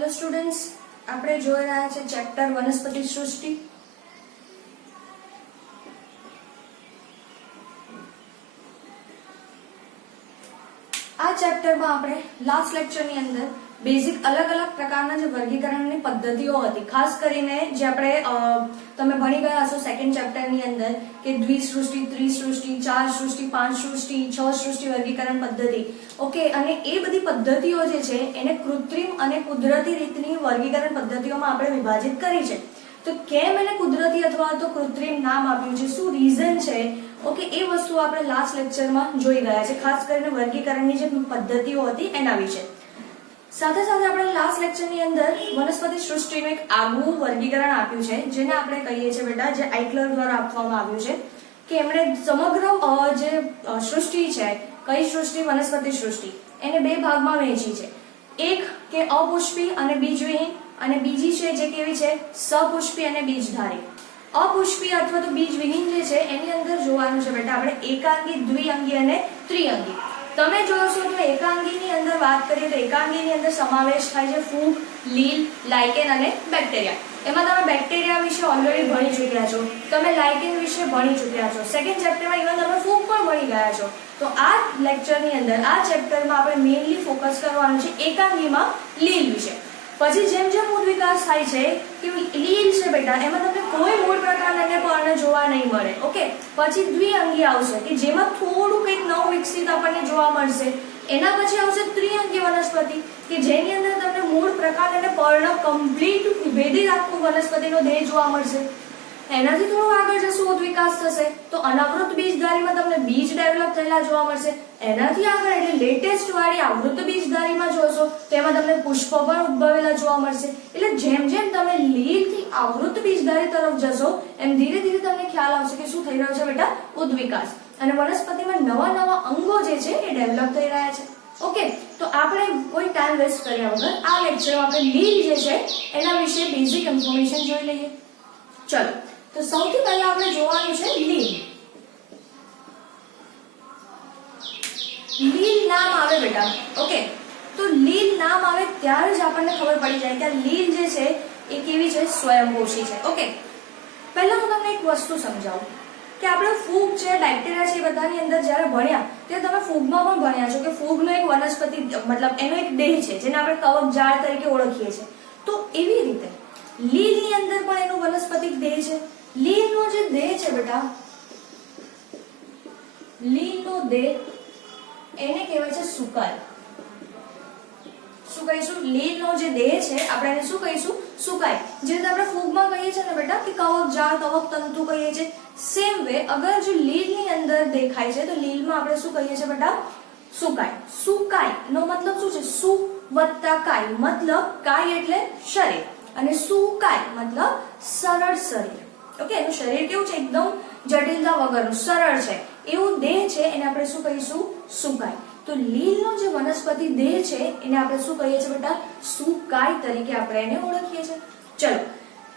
Hello students, આપણે જોઈ રહ્યા છે ચેપ્ટર વનસ્પતિ સૃષ્ટિ. આ ચેપ્ટરમાં આપણે લાસ્ટ લેક્ચરની અંદર બેઝિક અલગ અલગ પ્રકારના જે વર્ગીકરણની પદ્ધતિઓ હતી, ખાસ કરીને જે આપણે તમે ભણી ગયા હશો સેકન્ડ ચેપ્ટરની અંદર કે દ્વિસૃષ્ટિ, ત્રિસૃષ્ટિ, ચાર સૃષ્ટિ, પાંચ સૃષ્ટિ, છ સૃષ્ટિ વર્ગીકરણ પદ્ધતિ. ઓકે, અને એ બધી પદ્ધતિઓ જે છે એને કૃત્રિમ અને કુદરતી રીતની વર્ગીકરણ પદ્ધતિઓમાં આપણે વિભાજિત કરી છે. તો કેમ એને કુદરતી અથવા તો કૃત્રિમ નામ આપ્યું છે, શું રીઝન છે, ઓકે, એ વસ્તુ આપણે લાસ્ટ લેક્ચરમાં જોઈ ગયા છે, ખાસ કરીને વર્ગીકરણની જે પદ્ધતિઓ હતી એના વિશે. સાથે સાથે આપણે લાસ્ટ લેક્ચરની અંદર વનસ્પતિ સૃષ્ટિનું એક આગવું વર્ગીકરણ આપ્યું છે, જેને આપણે કહીએ છીએ બેટા, જે આઇટલર દ્વારા આપવામાં આવ્યું છે, કે એમણે સમગ્ર જે સૃષ્ટિ છે, કઈ સૃષ્ટિ, વનસ્પતિ સૃષ્ટિ, એને બે ભાગમાં વહેંચી છે. એક કે અપુષ્પી અને બીજવિહીન, અને બીજી છે જે કેવી છે, સપુષ્પી અને બીજધારી. અપુષ્પી અથવા તો બીજવિહીન જે છે એની અંદર જોવાનું છે બેટા આપણે એકાંગી, દ્વિઅંગી અને ત્રિઅંગી. તમે જોશો તો એકાંગીની અંદર વાત કરીએ તો એકાંગીની અંદર સમાવેશ થાય છે ફૂગ, લીલ, લાઇકેન અને બેક્ટેરિયા. એમાં તમે બેક્ટેરિયા વિશે ઓલરેડી ભણી ચૂક્યા છો, તમે લાઇકેન વિશે ભણી ચૂક્યા છો, સેકન્ડ ચેપ્ટરમાં ઇવન તમે ફૂગ પણ ભણી ગયા છો. તો આ લેક્ચરની અંદર, આ ચેપ્ટરમાં આપણે મેઇનલી ફોકસ કરવાનું છે એકાંગીમાં લીલ વિશે. પછી જેમ જેમ મૂળ વિકાસ થાય છે કે લીલ છે બેટા, એમાં તમને કોઈ મૂળ પ્રકારના અને પર્ણ જોવા નહીં મળે. ઓકે, પછી દ્વિઅંગી આવશે કે જેમાં થોડું કંઈક નવું વિકસિત આપણને જોવા મળશે. એના પછી આવશે ત્રિઅંગી વનસ્પતિ કે જેની અંદર તમને મૂળ પ્રકાર અને પર્ણ કમ્પ્લીટ ભેદી આખું વનસ્પતિનો દેહ જોવા મળશે. એનાથી થોડું આગળ જશું ઉદ્વિકાસ થશે તો અનાવૃત બીજધારીમાં તમને બીજ ડેવલપ થયેલા જોવા મળશે. એનાથી આગળ એટલે લેટેસ્ટ વાળી આવૃત બીજધારીમાં જોશો તેમાં તમને પુષ્પ પણ ઉદ્ભવેલા જોવા મળશે. એટલે જેમ જેમ તમે લીલથી આવૃત બીજધારી તરફ જશો એમ ધીરે ધીરે તમને ખ્યાલ આવશે કે શું થઈ રહ્યો છે બેટા, ઉદ્વિકાસ, અને વનસ્પતિમાં નવા નવા અંગો જે છે એ ડેવલપ થઈ રહ્યા છે. ઓકે, તો આપણે કોઈ ટાઈમ વેસ્ટ કર્યા વગર આ લેક્ચરમાં આપણે લીલ જે છે એના વિશે બેઝિક ઇન્ફોર્મેશન જોઈ લઈએ. ચલો, તો સૌથી પહેલા આપણે જોવાનું છે લીલ. લીલ નામ આવે બેટા, ઓકે, તો લીલ નામ આવે ત્યારે જ આપણને ખબર પડી જાય કે લીલ જે છે એ કેવી છે, સ્વયંપોષી છે. ઓકે, પહેલા હું તમને એક વસ્તુ સમજાવું કે આપણે ફૂગ છે, બેક્ટેરિયા છે, એ બધાની અંદર જ્યારે ભણ્યા ત્યારે તમે ફૂગમાં પણ ભણ્યા છો કે ફૂગનો એક વનસ્પતિ મતલબ એનો એક દેહ છે જેને આપણે કવક જાળ તરીકે ઓળખીએ છીએ. તો એવી રીતે લીલની અંદર પણ એનું વનસ્પતિક દેહ છે. લીલનો જે દેહ છે બેટા, લીલનો દેહ એને કહેવાય છે સુકાઈ. શું કહીશું? લીલનો જે દેહ છે આપણે એને શું કહીશું? સુકાઈ. જે રીતે આપણે ફૂગમાં કહીએ છીએ ને બેટા કે કવક જાળ, કવક તંતુ કહીએ છીએ, સેમ વે અગર જો લીલની અંદર દેખાય છે તો લીલમાં આપણે શું કહીએ છીએ બેટા? સુકાઈ. સુકાઈ નો મતલબ શું છે? સુ વત્તા કાઈ, મતલબ કાઈ એટલે શરીર અને સુકાઈ મતલબ સરળ શરીર. ઓકે, એનું શરીર કેવું છે? એકદમ જટિલતા વગરનું સરળ છે, એવું દેહ છે એને આપણે શું કહીશું? સુકાઈ. તો લીલનો જે વનસ્પતિ દેહ છે એને આપણે શું કહીએ છીએ બેટા? સુકાઈ તરીકે આપણે એને ઓળખીએ છીએ. ચલો,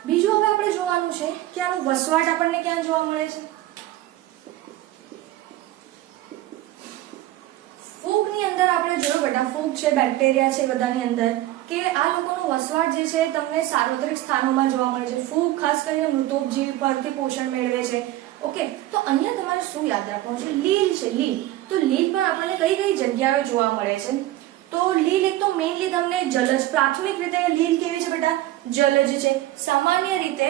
બીજું હવે આપણે જોવાનું છે કે આનો વસવાટ આપણને ક્યાં જોવા મળે છે. ફૂગની અંદર આપણે જોયું બેટા, ફૂગ છે, બેક્ટેરિયા છે, બધાની અંદર કે આ લોકોનો વસવાટ જે છે તમને સાર્વત્રિક સ્થાનોમાં જોવા મળે છે. ફૂગ ખાસ કરીને મૃતોપજીવી પરથી પોષણ મેળવે છે. ઓકે, તો અહીંયા તમારે શું યાદ રાખવાનું છે? લીલ છે, લીલ. તો લીલ પણ આપણને કઈ કઈ જગ્યાએ જોવા મળે છે? તો લીલ એક તો મેઇનલી તમને જલજ, પ્રાથમિક રીતે લીલ કેવી છે બેટા? જલજ છે. સામાન્ય રીતે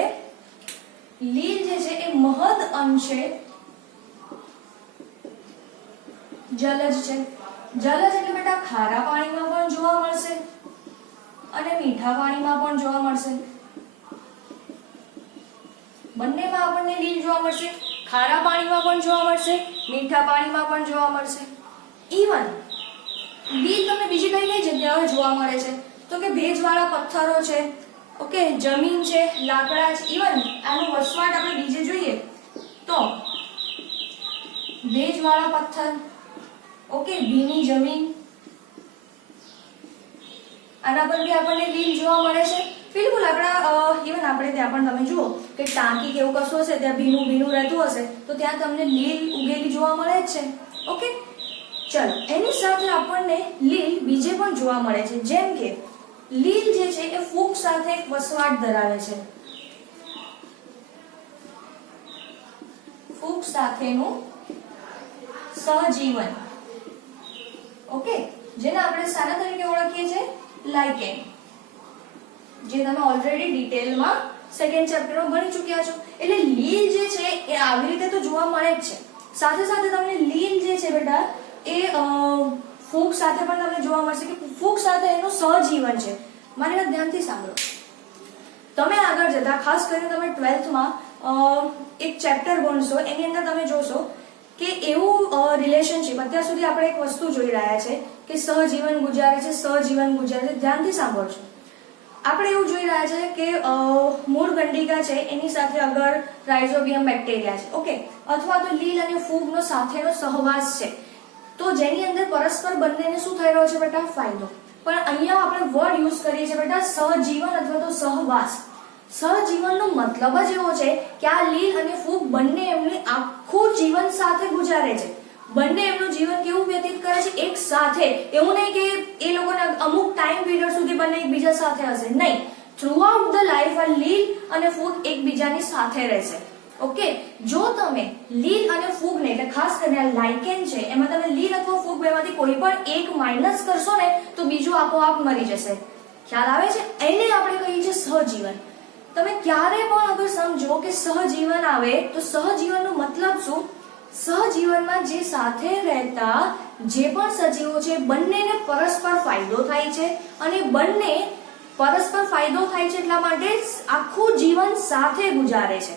લીલ જે છે એ મહદ અંશે જલજ છે. જલજ એટલે બેટા ખારા પાણીમાં પણ જોવા મળશે અને મીઠા પાણીમાં પણ જોવા મળશે. બંનેમાં આપણને લીલ જોવા મળશે. ખારા પાણીમાં પણ જોવા મળશે, મીઠા પાણીમાં પણ જોવા મળશે. ઇવન લીલ તમને બીજી કઈ કઈ જગ્યાએ જોવા મળે છે? તો કે ભેજવાળા પથ્થરો છે, ઓકે, જમીન છે, લાકડા છે. ઇવન આનો વસવાટ આપણે બીજે જોઈએ તો ભેજવાળા પથ્થર, ઓકે, ભીની જમીન, આના પર બી આપણને લીલ જોવા મળે છે. બિલકુલ આપણા ઇવન આપણે ત્યાં પણ તમે જુઓ કે ટાંકી કે એવું કશું હશે ત્યાં ભીનું ભીનું રહેતું હશે તો ત્યાં તમને લીલ ઉગેલી જોવા મળે જ છે. ઓકે, ચલો, એની સાથે આપણને લીલ બીજે પણ જોવા મળે છે, જેમ કે લીલ જે છે એ ફૂગ સાથે એક વસવાટ ધરાવે છે, ફૂગ સાથેનું સહજીવન. ઓકે, જેને આપણે શાના તરીકે ઓળખીએ છીએ? લાઇકેન, જે તમે ઓલરેડી ડિટેલમાં સેકન્ડ ચેપ્ટરમાં ભણી ચૂક્યા છો. એટલે લીલ જે છે એ આવી રીતે તો જોવા મળે જ છે, સાથે સાથે તમને લીલ જે છે બેટા એ ફૂગ સાથે પણ તમને જોવા મળશે કે ફૂગ સાથે એનું સહજીવન છે. મારી વાત ધ્યાનથી સાંભળો. તમે આગળ જતા ખાસ કરીને તમે 12th માં એક ચેપ્ટર ભણશો, એની અંદર તમે જોશો કે એવું રિલેશનશિપ, અત્યાર સુધી આપણે એક વસ્તુ જોઈ રહ્યા છે કે સહજીવન ગુજારે છે, સહજીવન ગુજારે છે. ધ્યાનથી સાંભળજો. આપણે એવું જોઈ રહ્યા છે કે મૂળ ગંડિકા છે એની સાથે અગર રાઇઝોબિયમ બેક્ટેરિયા છે, ઓકે, અથવા તો લીલ અને ફૂગનો સાથેનો સહવાસ છે, તો જેની અંદર પરસ્પર બંનેને શું થઈ રહ્યો છે બેટા? ફાયદો. પણ અહીંયા આપણે વર્ડ યુઝ કરીએ છીએ બેટા સહજીવન અથવા તો સહવાસ. સહજીવનનો મતલબ જ એવો છે કે આ લીલ અને ફૂગ બંને એમની આખું જીવન સાથે ગુજારે છે, બંને એમનું જીવન કેવું વ્યતીત કરે છે? એક સાથે. એવું નહીં કે એ લોકોને અમુક ટાઈમ પીરિયડ સુધી બંને એકબીજા સાથે હશે, નહીં. થ્રુઆઉટ ધ લાઈફ આ લીલ અને ફૂગ એકબીજાની સાથે રહેશે. ઓકે, જો તમે લીલ અને ફૂગને, એટલે ખાસ કરીને આ લાઇકેન છે એમાં તમે લીલ અથવા ફૂગ બેમાંથી કોઈ પણ એક માઇનસ કરશો ને તો બીજું આપોઆપ મરી જશે. ખ્યાલ આવે છે? એને આપણે કહીએ છીએ સહજીવન. તમે ક્યારે પણ અગર સમજો કે સહજીવન આવે તો સહજીવનનો મતલબ શું? સહજીવનમાં જે સાથે રહેતા જે પણ સજીવો છે બંનેને પરસ્પર ફાયદો થાય છે, અને બંને પરસ્પર ફાયદો થાય છે એટલા માટે આખું જીવન સાથે ગુજારે છે.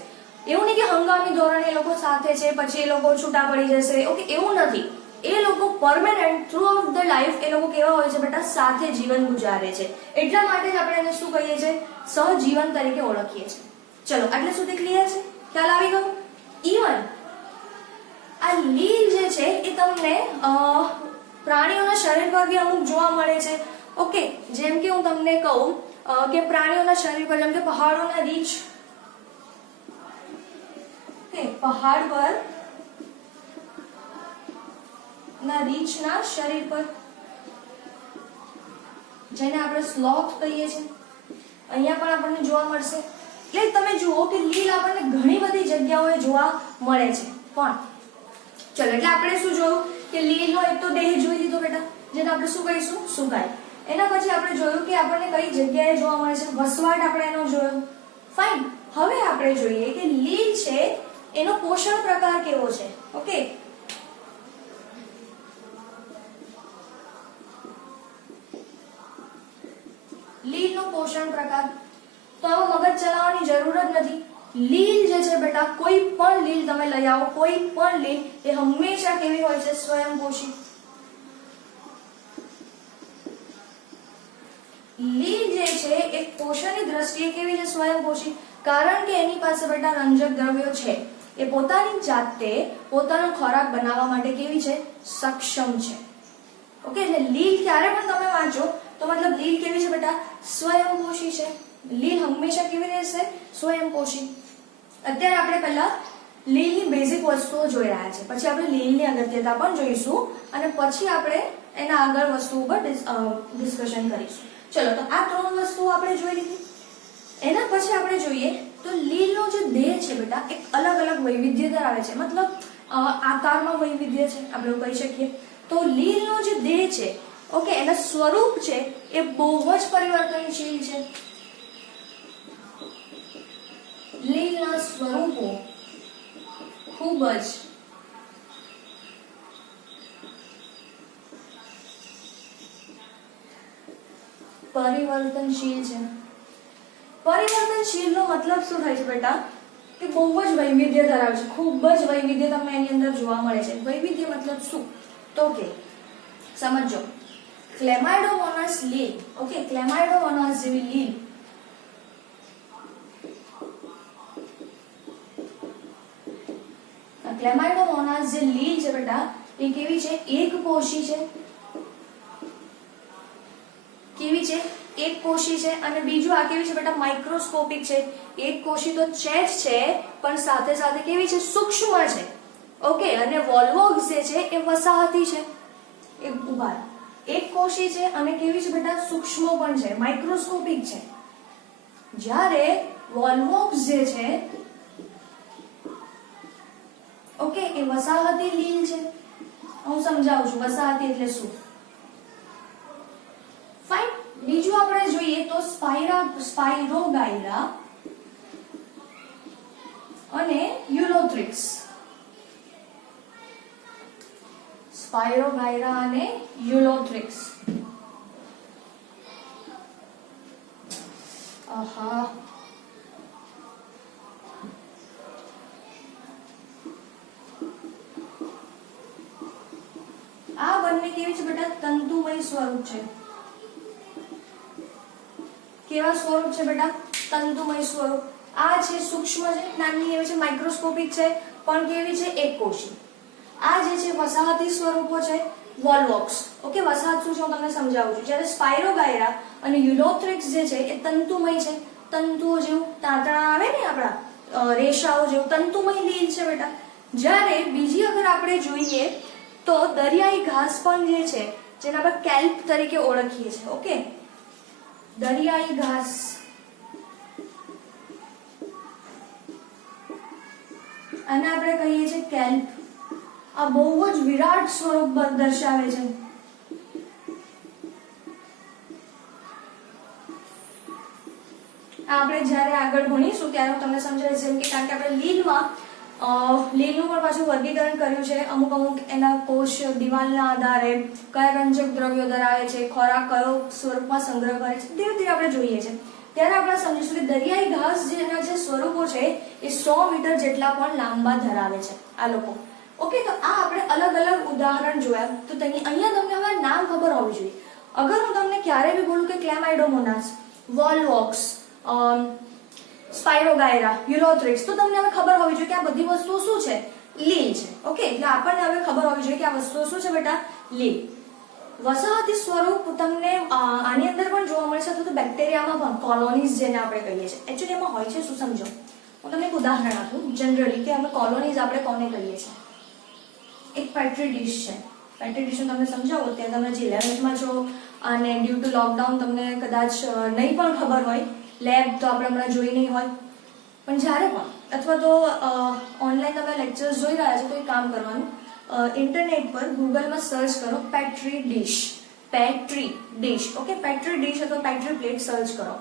એવું નહીં કે હંગામી ધોરણે એ લોકો સાથે છે પછી એ લોકો છૂટા પડી જશે, ઓકે, એવું નથી. એ લોકો permanent throughout the life એ લોકો કેવા હોય છે બેટા? સાથે જીવન ગુજારે છે. એટલા માટે જ આપણે એને શું કહીએ છીએ? સહજીવન તરીકે ઓળખીએ છીએ. ચલો, આટલે સુધી ક્લિયર છે? ખ્યાલ આવી ગયો? ઇવન આ લીલ જે છે એ તમને પ્રાણીઓના શરીર પર બી અમુક જોવા મળે છે. ઓકે, જેમ કે હું તમને કહું કે પ્રાણીઓના શરીર પર, જેમ કે પહાડોના રીંછ, પહાડ પર ના રીંછના શરીર પર, જેને આપણે સ્લોથ કહીએ છીએ, અહીંયા પણ આપણને જોવા મળશે. એટલે તમે જુઓ કે લીલ આપણને ઘણી બધી જગ્યાઓએ જોવા મળે છે. પણ ચલો, એટલે આપણે શું જોયું કે લીલનો એક તો દેહ જોઈ લીધો બેટા, જેને આપણે શું કહીશું? સુકાય. એના પછી આપણે જોયું કે આપણને કઈ જગ્યાએ જોવા મળે છે, વસવાટ આપણે એનો જોયો. ફાઇન. હવે આપણે જોઈએ કે લીલ છે એનો પોષણ પ્રકાર કેવો છે. ઓકે, લીલનો પોષણ પ્રકાર તો આમાં મગજ ચલાવવાની જરૂર જ નથી. લીલ જે છે બેટા, કોઈ પણ લીલ તમે લઈ આવો, કોઈ પણ લીલ એ હંમેશા કેવી હોય છે? સ્વયંપોષી. લીલ જે છે એ પોષણની દ્રષ્ટિએ કેવી છે? સ્વયંપોષી. કારણ કે એની પાસે બેટા રંજક દ્રવ્યો છે, એ પોતાની જાતે પોતાનો ખોરાક બનાવવા માટે કેવી છે? સક્ષમ છે. ઓકે, એટલે લીલ ક્યારે પણ તમે વાંચો તો મતલબ લીલ કેવી છે બેટા? સ્વયંપોષી છે. લીલ હંમેશા કેવી રહેશે? સ્વયંપોષી. અત્યારે આપણે પહેલા લીલની બેઝિક વસ્તુઓ જોઈ રહ્યા છે, પછી આપણે લીલની અગત્યતા પણ જોઈશું અને પછી આપણે એના આગળ વસ્તુ ઉપર ડિસ્કશન કરીશું. ચલો, તો આ ત્રણ વસ્તુઓ આપણે જોઈ લીધી. એના પછી આપણે જોઈએ તો લીલનો જે દેહ છે બેટા એક અલગ અલગ વૈવિધ્ય ધરાવે છે, મતલબ આકારમાં વૈવિધ્ય છે આપણે કહી શકીએ. તો લીલનો જે દેહ છે, ઓકે, એના સ્વરૂપ છે એ બહુ જ પરિવર્તનશીલ છે. લીલના સ્વરૂપો ખૂબ જ પરિવર્તનશીલ છે. પરિવર્તનશીલ નો મતલબ શું થાય છે બેટા? કે બહુ જ વૈવિધ્ય ધરાવે છે, ખૂબ જ વૈવિધ્ય તમને એની અંદર જોવા મળે છે. વૈવિધ્ય મતલબ શું? તો કે સમજો, ક્લેમાઇડોમોનાસ લીલ, ઓકે, ક્લેમાઇડોમોનાસ જેવી લીલ ક્લેમાઇડોમોનાસ જે લીલ છે બેટા એ કેવી છે? એક કોષી છે. કેવી છે? એક કોષી છે. અને બીજું આ કેવી છે બેટા? માઇક્રોસ્કોપિક છે. એક કોષી તો છે જ છે, પણ સાથે સાથે કેવી છે? સૂક્ષ્મ છે. ઓકે, અને વોલ્વોક્સ જે છે એ વસાહતી છે. એ ઉભા એક કોષી છે અને કેવી છે બેટા, સૂક્ષ્મ પણ છે, માઇક્રોસ્કોપિક છે. જ્યારે વોલ્વોક્સ જે છે ઓકે એ વસાહતી લીલ છે. હું સમજાવું છું વસાહતી એટલે શું. ફાઇન. બીજું આપણે જોઈએ તો સ્પાઇરોગાયરા અને યુલોથ્રિક્સ. સ્પાઇરોગાયરા અને યુલોથ્રિક્સ. આહા, આ બંને કેવી છે બેટા, તંતુમય સ્વરૂપ છે. કેવા સ્વરૂપ છે બેટા, તંતુમય સ્વરૂપ. આ છે સૂક્ષ્મ છે, નાની એવી છે, માઇક્રોસ્કોપિક છે, પણ કેવી છે, એક કોષી. આ જે છે વસાહતી સ્વરૂપો છે, વોલ્વોક્સ. ઓકે, વસાહત શું છે હું તમને સમજાવું છું. જ્યારે સ્પાઇરોગાયરા અને યુલોથ્રિક્સ જે છે એ તંતુમય છે, તંતુઓ જેવું તાંતણા આવે ને આપણા રેશાઓ જેવું તંતુમય લીલ છે બેટા. જ્યારે બીજી અગર આપણે જોઈએ તો દરિયાઈ ઘાસ પણ જે છે જેને આપણે કેલ્પ તરીકે ઓળખીએ છીએ. ઓકે, દરિયાઈ ઘાસ. આને આપણે કહીએ છીએ કેલ્પ. આ બહુ જ વિરાટ સ્વરૂપ દર્શાવે છે. આપણે જ્યારે આગળ ભણીશું ત્યારે હું તમને સમજાવીશ. જેમ કે કારણ કે આપણે લીલનું પણ પાછું વર્ગીકરણ કર્યું છે. અમુક એના કોષ દિવાલના આધારે કયા રંજક દ્રવ્યો ધરાવે છે, ખોરાક કયો સ્વરૂપમાં સંગ્રહ કરે છે, ધીરે ધીરે આપણે જોઈએ છે. ત્યારે આપણે સમજીશું કે દરિયાઈ ઘાસ જેના જે સ્વરૂપો છે એ 100 મીટર જેટલા પણ લાંબા ધરાવે છે આ લોકો. ઓકે, તો આ આપણે અલગ અલગ ઉદાહરણ જોયા. તો અહીંયા તમને હવે નામ ખબર હોવી જોઈએ. અગર હું તમને ક્યારે બી બોલું કે ક્લેમાઇડોમોનાસ, વોલ્વોક્સ, સ્પાઇરોગાયરા, યુલોથ્રિક્સ, તો તમને હવે ખબર હોવી જોઈએ કે આ બધી વસ્તુઓ શું છે, લીલ છે. ઓકે, એટલે આપણને હવે ખબર હોવી જોઈએ કે આ વસ્તુઓ શું છે બેટા, લીલ. વસાહતી સ્વરૂપ તમને આની અંદર પણ જોવા મળે છે, અથવા તો બેક્ટેરિયામાં પણ કોલોનીઝ જેને આપણે કહીએ છીએ. એકચ્યુઅલી એમાં હોય છે શું સમજો. હું તમને એક ઉદાહરણ આપું જનરલી કે અમે કોલોનીઝ આપણે કોને કહીએ છીએ. એક પેટ્રી ડીશ છે. પેટ્રી ડીશ તમને સમજાવો ત્યારે તમે જે 11th છો અને ડ્યુ ટુ લોકડાઉન તમને કદાચ નહીં પણ ખબર હોય, લેબ તો આપણે હમણાં જોઈ નહીં હોય, પણ જ્યારે પણ અથવા તો ઓનલાઈન તમે લેક્ચર્સ જોઈ રહ્યા છો તો એક કામ કરવાનું, ઇન્ટરનેટ પર ગૂગલમાં સર્ચ કરો પેટ્રી ડીશ. પેટ્રી ડીશ. ઓકે, પેટ્રી ડીશ અથવા પેટ્રી પ્લેટ સર્ચ કરો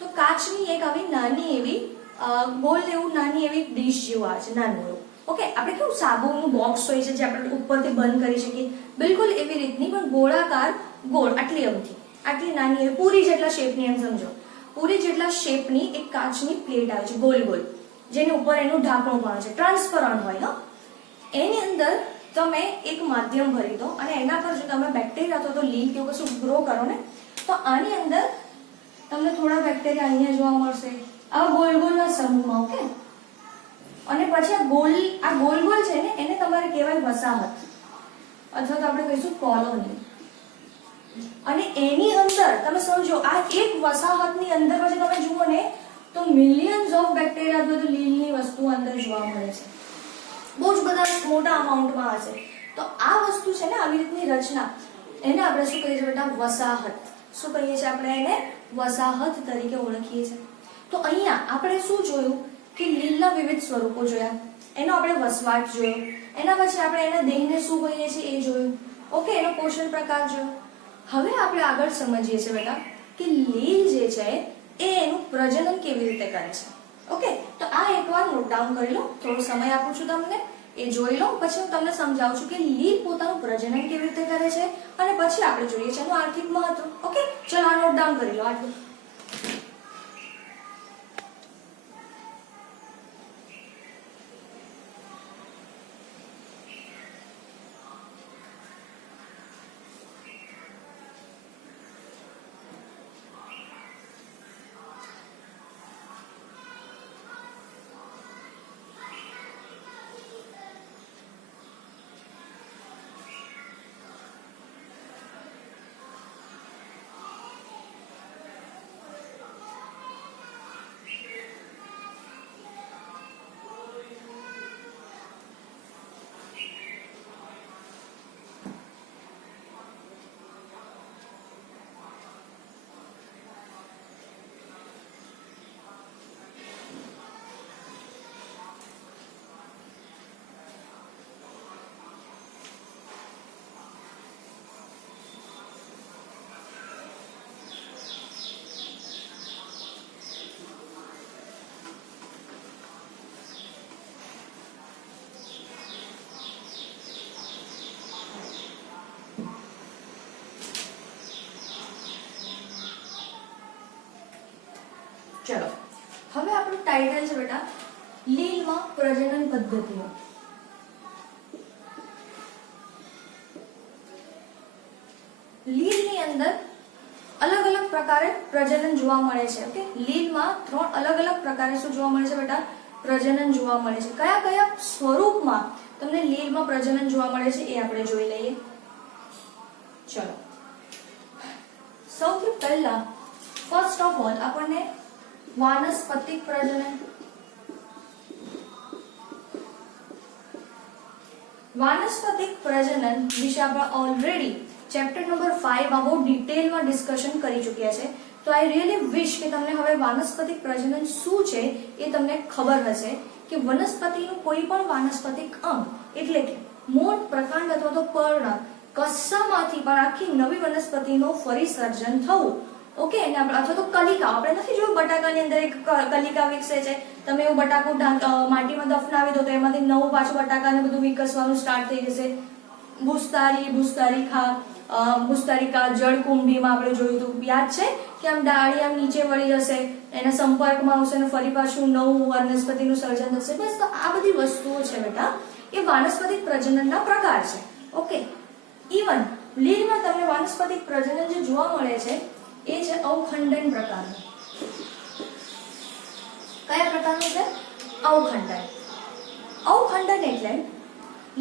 તો કાચની એક આવી નાની એવી ગોળ એવું નાની એવી ડીશ જેવું આવે છે, નાનું એવું. ઓકે, આપણે કેવું સાબુનું બોક્સ હોય છે જે આપણે ઉપરથી બંધ કરી શકીએ, બિલકુલ એવી રીતની પણ ગોળાકાર, ગોળ આટલી અમથી, આટલી નાની એવી પૂરી જેટલા શેપની, એમ સમજો પૂરી જેટલા શેપની એક કાચની પ્લેટ આવે છે ગોલ ગોલ, જેની ઉપર એનું ઢાંકણું પણ છે, ટ્રાન્સપરન્ટ હોય. એની અંદર તમે એક માધ્યમ ભરી દો અને એના પર જો તમે બેક્ટેરિયા અથવા તો લીલ કે કશું ગ્રો કરો ને તો આની અંદર તમને થોડા બેક્ટેરિયા અહીંયા જોવા મળશે આવા ગોલ ગોલના સમૂહમાં. ઓકે, અને પછી આ ગોલ ગોલ છે ને એને તમારે કહેવાય વસાહત અથવા તો આપણે કહીશું કોલોની. અને એની અંદર તમે સમજો આ એક વસાહતની અંદર પછી તમે જુઓ ને તો મિલિયન્સ ઓફ બેક્ટેરિયા અથવા તો લીલની વસ્તુઓ અંદર જોવા મળે છે. બહુ જ બધા મોટા અમાઉન્ટમાં હશે. તો આ વસ્તુ છે ને આવી રીતની રચના, એને આપણે શું કહીએ છીએ બેટા, વસાહત. શું કહીએ છીએ આપણે એને? વસાહત તરીકે ઓળખીએ છીએ. તો અહીંયા આપણે શું જોયું કે લીલના વિવિધ સ્વરૂપો જોયા, એનો આપણે વસવાટ જોયો, એના પછી આપણે એના દેહને શું કહીએ છીએ એ જોયું. ઓકે, એનો પોષણ પ્રકાર જોયો. હવે આપણે આગળ સમજીએ છીએ બેટા કે લીલ જે છે એ એનું પ્રજનન કેવી રીતે કરે છે. ઓકે, તો આ એકવાર નોટ ડાઉન કરી લો, થોડો સમય આપું છું તમને, એ જોઈ લો, પછી હું તમને સમજાવું છું કે લીલ પોતાનું પ્રજનન કેવી રીતે કરે છે અને પછી આપણે જોઈએ છે એનું આર્થિક મહત્વ. ઓકે, ચલો આ નોટ ડાઉન કરી લો આટલું. આપણું ટાઇટલ છે બેટા લીલમાં પ્રજનન પદ્ધતિઓ. લીલની અંદર અલગ અલગ પ્રકારે પ્રજનન જોવા મળે છે. ઓકે, લીલમાં 3 અલગ અલગ પ્રકારે શું જોવા મળે છે બેટા? પ્રજનન જોવા મળે છે. કયા કયા સ્વરૂપમાં તમને લીલમાં પ્રજનન જોવા મળે છે એ આપણે જોઈ લઈએ. ચલો, સૌથી પહેલા ફર્સ્ટ ઓફ ઓલ આપણને વાનસ્પતિક પ્રજનન. વાનસ્પતિક પ્રજનન વિશે આપણે ઓલરેડી ચેપ્ટર નંબર 5 માં બહુ ડિટેલમાં ડિસ્કશન કરી ચૂક્યા છે. તો આઈ રિયલી વિશ કે તમને હવે વાનસ્પતિક પ્રજનન શું છે એ તમને ખબર હશે કે વનસ્પતિનું કોઈ પણ વાનસ્પતિક અંગ એટલે કે મૂળ, પ્રકાંડ અથવા તો પર્ણ કશામાંથી પણ આખી નવી વનસ્પતિનો ફરી સર્જન થવું. ઓકે, અને આપણે અથવા તો કલિકા, આપણે નથી જોયું બટાકાની અંદર એક કલિકા વિકસે છે. તમે એવું બટાકું માટીમાં દફનાવી દો તો એમાંથી નવું પાછું બટાકાને બધું વિકસવાનું સ્ટાર્ટ થઈ જશે. ભૂસ્તારિકા જળકુંભીમાં આપણે જોયું હતું, યાદ છે કે આમ ડાળી આમ નીચે વળી જશે, એના સંપર્કમાં આવશે અને ફરી પાછું નવું વનસ્પતિનું સર્જન થશે. બસ, તો આ બધી વસ્તુઓ છે બેટા એ વાનસ્પતિક પ્રજનનના પ્રકાર છે. ઓકે, ઇવન લીલમાં તમને વાનસ્પતિક પ્રજનન જે જોવા મળે છે એ છે અવખંડન પ્રકારનું. કયા પ્રકારનું છે? અવખંડન. અવખંડન એટલે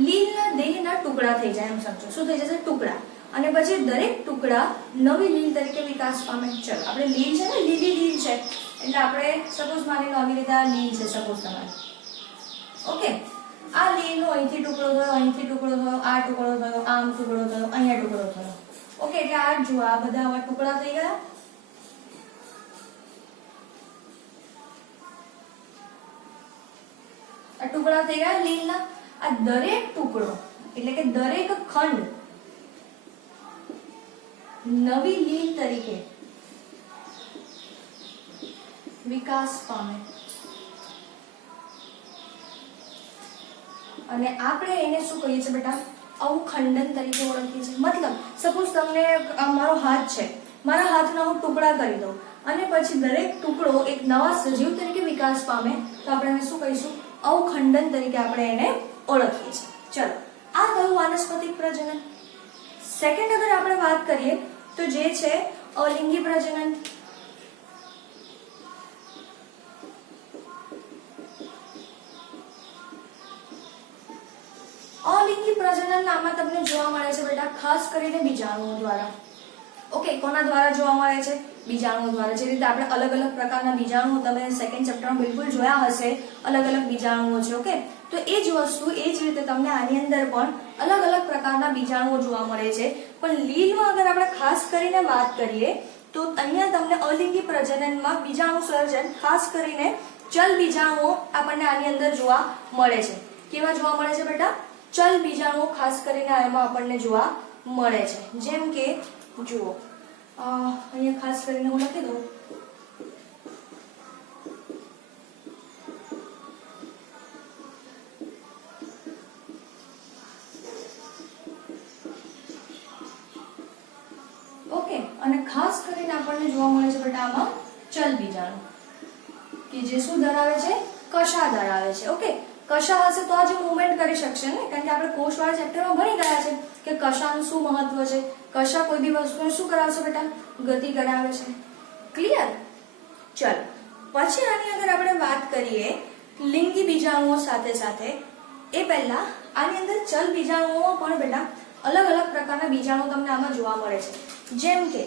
લીલના દેહના ટુકડા થઈ જાય, એમ સમજો. શું થઈ જશે? ટુકડા. અને પછી દરેક ટુકડા નવી લીલ તરીકે વિકાસ પામે. ચલો, આપણે લીલ છે ને, લીલી લીલ છે એટલે આપણે સપોઝ માની લો આવી રીતે આ લીલ છે સપોઝ તમારે. ઓકે, આ લીલનો અહીંથી ટુકડો થયો, અહીંથી ટુકડો થયો, આ ટુકડો થયો, આમ ટુકડો થયો, અહીંયા ટુકડો થયો. ઓકે, એટલે આ જો આ બધા આવા ટુકડા થઈ ગયા. આ ટુકડા થઈ ગયા લીલના. આ દરેક ટુકડો એટલે કે દરેક ખંડ નવી લીલ તરીકે વિકાસ પામે અને આપણે એને શું કહીએ છીએ બેટા? અવખંડન તરીકે ઓળખીએ છીએ. મતલબ સપોઝ તમને મારો હાથ છે, મારા હાથના હું ટુકડા કરી દઉં અને પછી દરેક ટુકડો એક નવા સજીવ તરીકે વિકાસ પામે તો આપણે એને શું કહીશું? અવખંડન તરીકે આપણે એને ઓળખીએ છીએ. ચલો, આ થયું વાનસ્પતિક પ્રજનન. સેકન્ડ અગર આપણે વાત કરીએ તો જે છે અલિંગી પ્રજનન. અલિંગી પ્રજનન આમાં તમને જોવા મળે છે બેટા ખાસ કરીને બીજાણુઓ દ્વારા. ઓકે, કોના દ્વારા જોવા મળે છે? બીજાણુઓ દ્વારા. જે રીતે આપણે અલગ અલગ પ્રકારના બીજાણુઓ તમે સેકન્ડ ચેપ્ટરમાં બિલકુલ જોયા હશે, અલગ અલગ બીજાણુઓ છે. ઓકે, તો એ જ વસ્તુ એ જ રીતે તમને આની અંદર પણ અલગ અલગ પ્રકારના બીજાણુઓ જોવા મળે છે. પણ લીલમાં અગર આપણે ખાસ કરીને વાત કરીએ તો અહીંયા તમને અલિંગી પ્રજનનમાં બીજાણુ સર્જન ખાસ કરીને ચલ બીજાણુઓ આપણને આની અંદર જોવા મળે છે. કેવા જોવા મળે છે બેટા? ચલ બીજાણુઓ ખાસ કરીને આમાં આપણને જોવા મળે છે. જેમ કે જુઓ, અહીંયા ખાસ કરીને હું લખી દઉં. ઓકે, અને ખાસ કરીને આપણને જોવા મળે છે બેટા આમાં ચલ બીજાણુ કે જે શું ધરાવે છે? કશા ધરાવે છે. ઓકે, કશા હશે તો આ જે મૂવમેન્ટ કરી શકશે ને, કારણ કે આપણે કોષવાળા ચેપ્ટરમાં ભણી ગયા છે કે કશાનું શું મહત્વ છે. કશા કોઈ બી વસ્તુને શું કરાવશે બેટા? ગતિ કરાવે છે. ક્લિયર? ચલો, પછી આની અંદર આપણે વાત કરીએ લિંગી બીજાણુઓ સાથે સાથે એ પહેલા આની અંદર ચલ બીજાણુઓ પણ બેટા અલગ અલગ પ્રકારના બીજાણુ તમને આમાં જોવા મળે છે. જેમ કે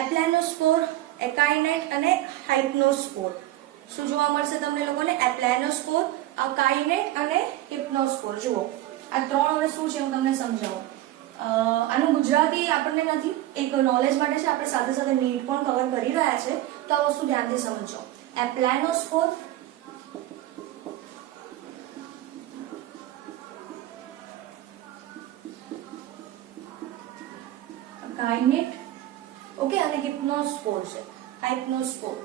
એપ્લેનોસ્પોર, એકાઇનેટ અને હાઇપ્નોસ્પોર. શું જોવા મળશે તમને લોકોને? એપ્લેનોસ્પોર, અકાઇનેટ અને હિપ્નોસ્પોર. જુઓ, આ ત્રણ હવે શું છે હું તમને સમજાવું. આનું ગુજરાતી આપણને નથી, એક નોલેજ માટે છે, આપણે સાથે સાથે નીટ પણ કવર કરી રહ્યા છે તો આ વસ્તુ ધ્યાનથી સમજો. એપ્લેનોસ્પોર, અકાઇનેટ, ઓકે, અને હિપ્નોસ્પોર છે, હાઇપ્નોસ્પોર.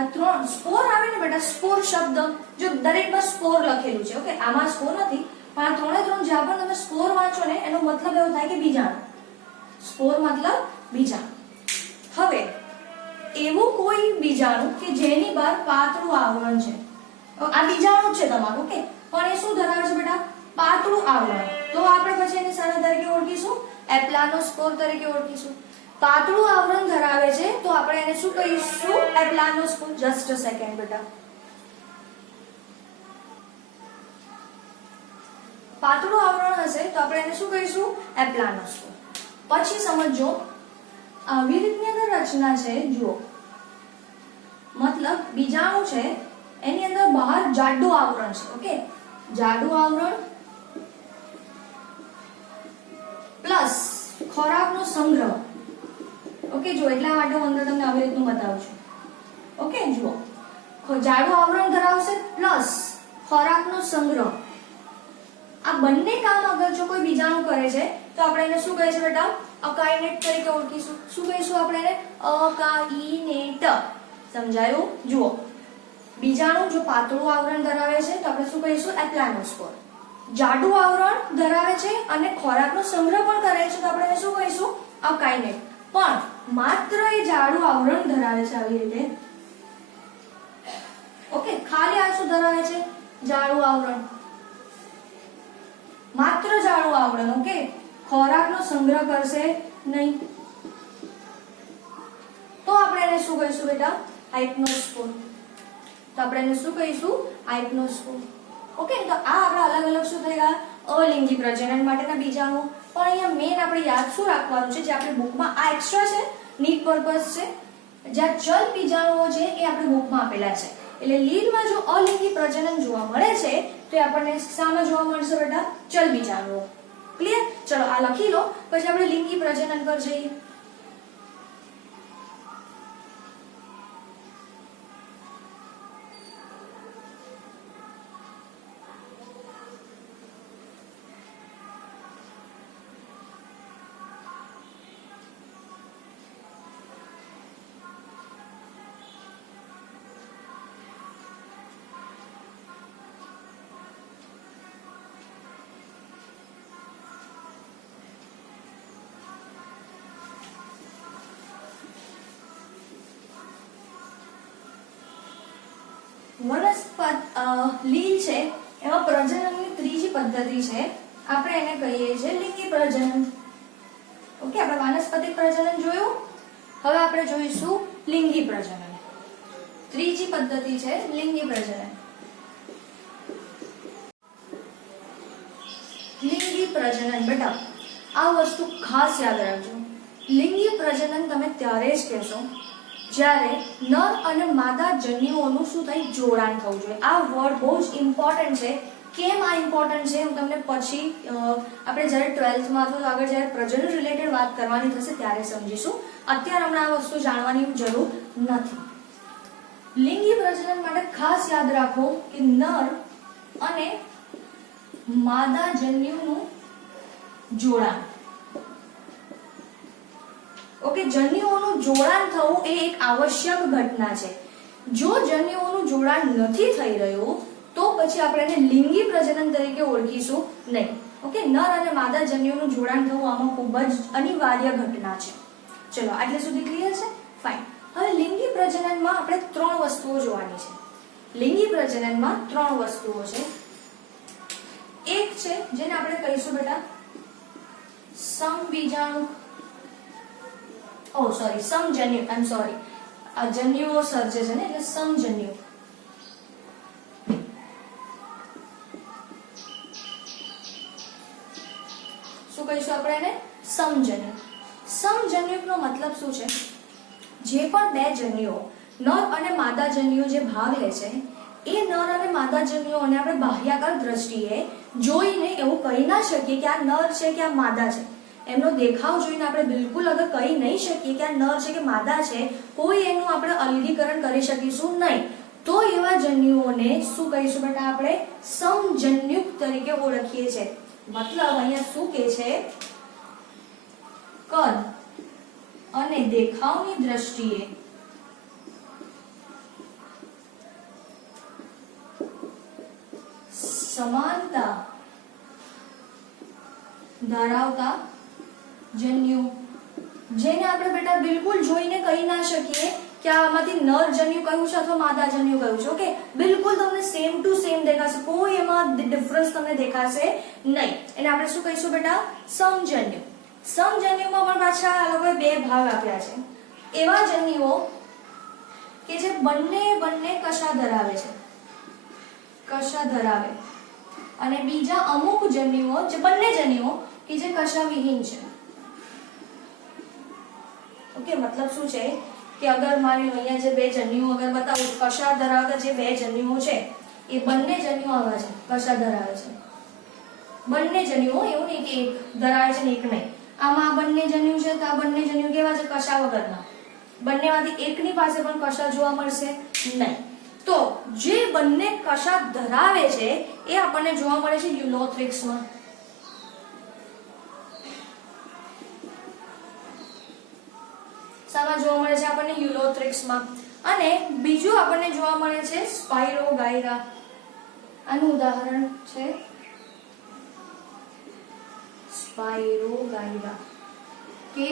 આ ત્રણ સ્પોર આવે ને બેટા, સ્પોર શબ્દ જો દરેકમાં સ્પોર લખેલું છે. ઓકે, આમાં સ્પોર નથી પણ આ ત્રણ જ્યાં પણ તમે સ્પોર વાંચો ને એનો મતલબ એવો થાય કે બીજાણુ. સ્પોર મતલબ બીજાણુ. હવે એવું કોઈ બીજાણુ કે જેની બહાર પાતળું આવરણ છે, આ બીજાણુ છે તમારું, ઓકે, પણ એ શું ધરાવે છે બેટા? પાતળું આવરણ. તો આપણે પછી એને શાના તરીકે ઓળખીશું? એપ્લાનોસ્પોર તરીકે ઓળખીશું. પાતળું આવરણ ધરાવે છે તો આપણે એને શું કહીશું? એપ્લાનોસ્પોર. જસ્ટ અ સેકન્ડ બેટા. પાતળું આવરણ હશે તો આપણે એને શું કહીશું? એપ્લાનોસ્પોર. પછી સમજો આવી રીતની અંદર રચના છે, જુઓ, મતલબ બીજાણુ છે એની અંદર બહાર જાડું આવરણ છે, ઓકે, જાડું આવરણ પ્લસ ખોરાકનો સંગ્રહ, ઓકે. જો એટલા માટે હું અંદર તમને આવી રીતનું બતાવું છું, ઓકે. જુઓ, જાડું આવરણ ધરાવશે પ્લસ ખોરાકનો સંગ્રહ. આ બંને કામ અગર જો કોઈ બીજાણુ કરે છે તો આપણે એને શું કહે છે બેટા? અકાઇનેટ તરીકે ઓળખીશું. શું કહીશું આપણે એને? અકાઇનેટ. સમજાયું? જુઓ, બીજાણુ જો પાતળું આવરણ ધરાવે છે તો આપણે શું કહીશું? એપ્લાનોસ્પોર. જાડું આવરણ ધરાવે છે અને ખોરાકનો સંગ્રહ પણ કરે છે તો આપણે એને શું કહીશું? અકાઇનેટ. પણ માત્ર એ જાડું આવરણ ધરાવે છે આવી રીતે, ઓકે. ખાલી આ શું ધરાવે છે? જાડું આવરણ, માત્ર જાડું આવરણ, ઓકે. ખોરાકનો સંગ્રહ કરશે નહીં તો આપણે એને શું કહીશું બેટા? હાઇપ્નોસ્પોર. તો આપણે એને શું કહીશું? હાઇપ્નોસ્પોર, ઓકે. તો આ આપણા અલગ અલગ શું થઈ ગયા? અલિંગી પ્રજનન માટેના બીજાણુ. પણ અહીંયા મેઇન આપણે યાદ શું રાખવાનું છે? જે આપણી બુકમાં આ એક્સ્ટ્રા છે, નીટ પર્પઝ છે, જ્યાં ચલ બીજાણુઓ છે એ આપણે બુકમાં આપેલા છે. એટલે લીડમાં જો અલિંગી પ્રજનન જોવા મળે છે તો એ આપણને શામાં જોવા મળશે બેટા? ચલ બીજાણુઓ. ક્લિયર? ચલો આ લખી લો, પછી આપણે લિંગી પ્રજનન પર જઈએ. લીલ છે એમાં પ્રજનનની ત્રીજી પદ્ધતિ છે, આપણે એને કહીએ છીએ લિંગી પ્રજનન, ઓકે. આપણે વાનસ્પતિક પ્રજનન જોયું, હવે આપણે જોઈશું લિંગી પ્રજનન. ત્રીજી પદ્ધતિ છે લિંગી પ્રજનન. લિંગી પ્રજનન બેટા આ વસ્તુ ખાસ યાદ રાખજો. લિંગી પ્રજનન તમે ત્યારે જ કહેશો જ્યારે નર અને માદા જન્યુઓનું શું થાય? જોડાણ થવું જોઈએ. આ વર્ડ બહુ જ ઇમ્પોર્ટન્ટ છે. કેમ આ ઇમ્પોર્ટન્ટ છે હું તમને પછી આપણે જ્યારે 12th માં અથવા આગળ જ્યારે પ્રજનન રિલેટેડ વાત કરવાની થશે ત્યારે સમજીશું. અત્યારે હમણાં આ વસ્તુ જાણવાની જરૂર નથી. લિંગી પ્રજનન માટે ખાસ યાદ રાખો કે નર અને માદા જન્યુનું જોડાણ, ઓકે. જન્યુઓનું જોડાણ થવું એ એક આવશ્યક ઘટના છે. જો જન્યુઓનું જોડાણ નથી થઈ રહ્યું તો પછી આપણે એને લિંગી પ્રજનન તરીકે ઓળખીશું નહીં, ઓકે. નર અને માદા જન્યુઓનું જોડાણ થવું આમાં ખૂબ જ અનિવાર્ય ઘટના છે. ચલો આટલે સુધી ક્લિયર છે? ફાઇન. હવે લિંગી પ્રજનનમાં આપણે 3 વસ્તુઓ જોવાની છે. લિંગી પ્રજનનમાં 3 વસ્તુઓ છે. એક છે જેને આપણે કહીશું બેટા સમબીજાણુ, સમજન્યુ. આઈ એમ સોરી, આ જન્યુઓ સર્જે છે ને એટલે સમજન્યુ. શું કહીશું આપણે એને? સમજન્યુ. સમજન્યુનો મતલબ શું છે? જે પણ બે જન્યુઓ નર અને માદા જન્યુઓ જે ભાગ લે છે એ નર અને માદા જન્યુઓને આપણે બાહ્યાકાર દ્રષ્ટિએ જોઈને એવું કહી ના શકીએ કે આ નર છે કે આ માદા છે. એમનો દેખાવ જોઈને આપણે બિલકુલ અગર કહી નહીં શકીએ કે આ નર છે કે માદા છે, કોઈ એનું આપણે અલગીકરણ કરી શકીશું નહીં. તો એવા જન્યુઓને શું કહીશું બેટા? આપણે સમજન્યુક તરીકે ઓળખીએ છીએ. મતલબ અહીંયા શું કે છે? કદ અને દેખાવની દ્રષ્ટિએ સમાનતા ધરાવતા જન્યુ જેને આપણે બેટા બિલકુલ જોઈને કહી ના શકીએ કે આમાંથી નર જન્યુ કયું છે અથવા માદા જન્યુ કયું છે. ઓકે, બિલકુલ તમને સેમ ટુ સેમ દેખાશે, કોઈ એમાં ડિફરન્સ તમને દેખાશે નહીં. એને આપણે શું કહીશું બેટા? સમજન્યુ. સમજન્યુમાં પણ પાછા આ લોકોએ બે ભાગ આપ્યા છે. એવા જન્યુઓ કે જે બંને કશા ધરાવે છે, કશા ધરાવે, અને બીજા અમુક જન્યુઓ જે બંને જન્યુઓ કે જે કશા વિહીન છે. ઓકે, મતલબ શું છે કે અગર માની લો અહીંયા જે બે જન્યુઓ અગર બતાવું, કશા ધરાવતા જે બે જન્યુઓ છે એ બંને જન્યુઓ આવા છે, કશા ધરાવે છે. બંને જન્યુઓ, એવું નહીં કે એક ધરાવે છે ને એક નહીં. આમાં આ બંને જન્યુ છે તો આ બંને જન્યુ કેવા છે? કશા વગરના. બંનેમાંથી એકની પાસે પણ કશા જોવા મળશે નહીં. તો જે બંને કશા ધરાવે છે એ આપણને જોવા મળે છે યુલોથ્રિક્સમાં. શામાં જોવા મળે છે આપણને? યુલોથ્રિક્સમાં. અને બીજું આપણને જોવા મળે છે સ્પાઇરોગાયરા. આનું ઉદાહરણ છે સ્પાઇરોગાયરા, કે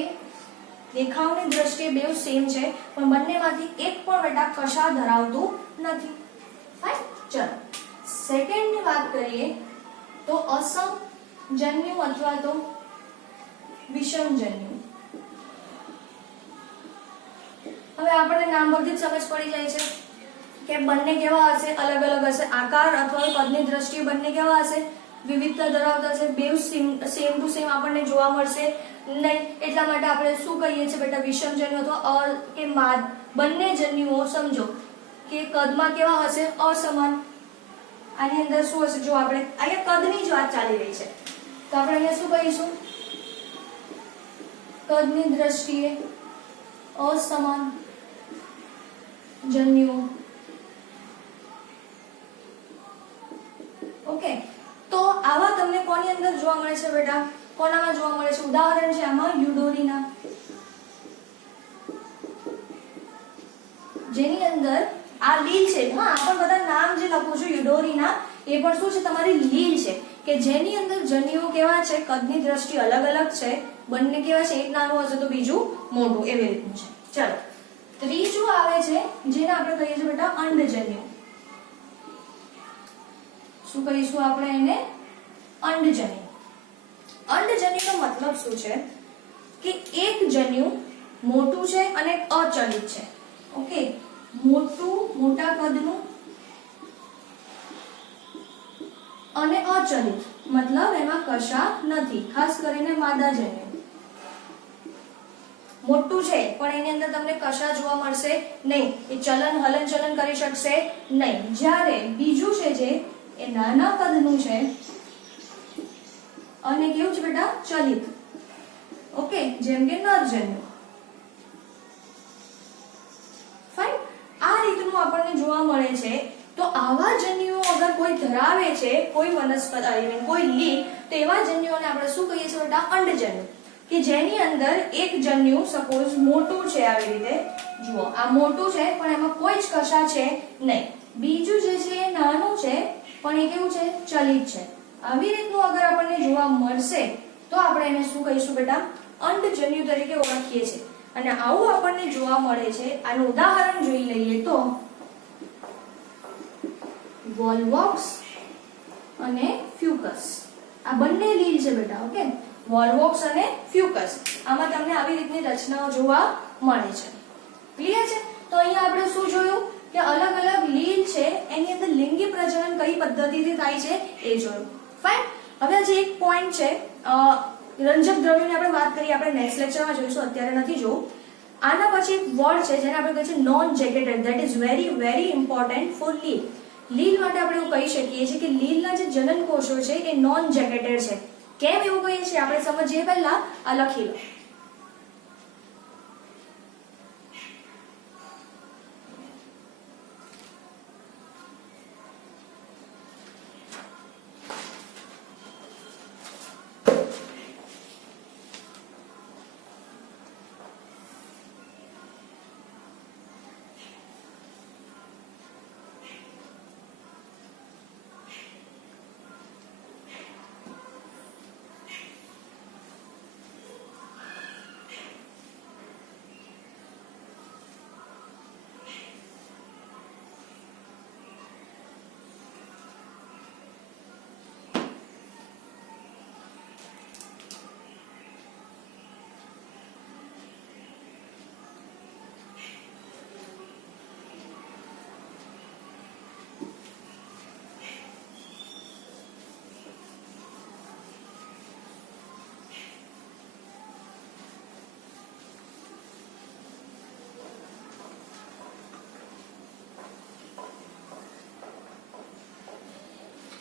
દેખાવની દ્રષ્ટિએ બેવ સેમ છે પણ બંનેમાંથી એક પણ બેટા કશા ધરાવતું નથી. ફાઇન. ચલો સેકન્ડની વાત કરીએ તો અસમજન્યુ અથવા તો વિષમજન્યુ. હવે આપણને નામ પરથી જ સમજ પડી જાય છે કે બંને કેવા હશે? અલગ અલગ હશે. આકાર અથવા કદની દ્રષ્ટિએ બંને કેવા હશે? વિવિધતા ધરાવતા છે. બેવ સેમ ટુ સેમ આપણને જોવા મળશે નહીં. એટલા માટે આપણે શું કહીએ છીએ બેટા? વિષમજન્યુ અથવા કે બંને જન્યુઓ સમજો કે કદમાં કેવા હશે? અસમાન. આની અંદર શું હશે? જો આપણે અહીંયા કદની જ વાત ચાલી રહી છે તો આપણે અહીંયા શું કહીશું? કદની દ્રષ્ટિએ અસમાન જન્યુઓ. ઓકે, તો આવા તમને કોની અંદર જોવા મળે છે બેટા? કોનામાં જોવા મળે છે? ઉદાહરણ છે આમાં યુડોરીના, જેની અંદર આ લીલ છે. હા, આ પણ બધા નામ જે લખું છું યુડોરીના એ પણ શું છે? તમારી લીલ છે કે જેની અંદર જન્યુઓ કેવા છે? કદની દ્રષ્ટિ અલગ અલગ છે. બંને કેવા છે? એક નાનું હશે તો બીજું મોટું, એવી રીતનું છે. ચલો ત્રીજું આવે છે જેને આપણે કહીએ છીએ બેટા અંડજન્યુ. શું કહીશું આપણે એને? અંડજન્યુ. અંડજન્યુનો મતલબ શું છે કે એક જન્યુ મોટું છે અને અચલિત છે. ઓકે, મોટા કદનું અને અચલિત, મતલબ એમાં કશા નથી. ખાસ કરીને માદા જન્યુ મોટું છે પણ એની અંદર તમને કશા જોવા મળશે નહીં. એ હલન ચલન કરી શકશે નહીં. જ્યારે બીજું છે જે એ નાના કદનું છે અને કેવું છે બેટા? ચલિત. ઓકે, જેમ કે નરજન્યુ. ફાઇન. આ રીતનું આપણને જોવા મળે છે. તો આવા જન્યુઓ અગર કોઈ ધરાવે છે, કોઈ વનસ્પતિ, કોઈ લીલ, તો એવા જન્યુઓને આપણે શું કહીએ છીએ બેટા? અંડજન્યુ. કે જેની અંદર એક જન્યુ સપોઝ મોટું છે, આવી રીતે જુઓ આ મોટું છે પણ એમાં કોઈ જ કશા છે નહીં. બીજું જે છે એ નાનું છે પણ એ કેવું છે? ચલિત છે. આવી રીતનું અગર આપણને જોવા મળશે તો આપણે એને શું કહીશું બેટા? અંડજન્યુ તરીકે ઓળખીએ છીએ. અને આવું આપણને જોવા મળે છે. આનું ઉદાહરણ જોઈ લઈએ તો વોલ્વોક્સ અને ફ્યુકસ. આ બંને લીલ છે બેટા. ઓકે, વોલ્વોક્સ અને ફ્યુકસ, આમાં તમને આવી રીતની રચનાઓ જોવા મળે છે. ક્લિયર છે? તો અહીંયા આપણે શું જોયું કે અલગ અલગ લીલ છે એની અંદર લિંગી પ્રજનન કઈ પદ્ધતિથી થાય છે એ જોયું. ફાઇન. હવે હજી એક પોઈન્ટ છે, રંજક દ્રવ્યોની આપણે વાત કરીએ, આપણે નેક્સ્ટ લેક્ચરમાં જોઈશું, અત્યારે નથી જોવું. આના પછી એક વર્ડ છે જેને આપણે કહીએ છીએ non jacketed. That is very very important for લીલ. લીલ માટે આપણે એવું કહી શકીએ છીએ કે લીલના જે જનન કોષો છે એ નોન જેકેટેડ છે. કેમ એવું કહીએ છીએ આપણે સમજીએ પહેલા આ લખી લો.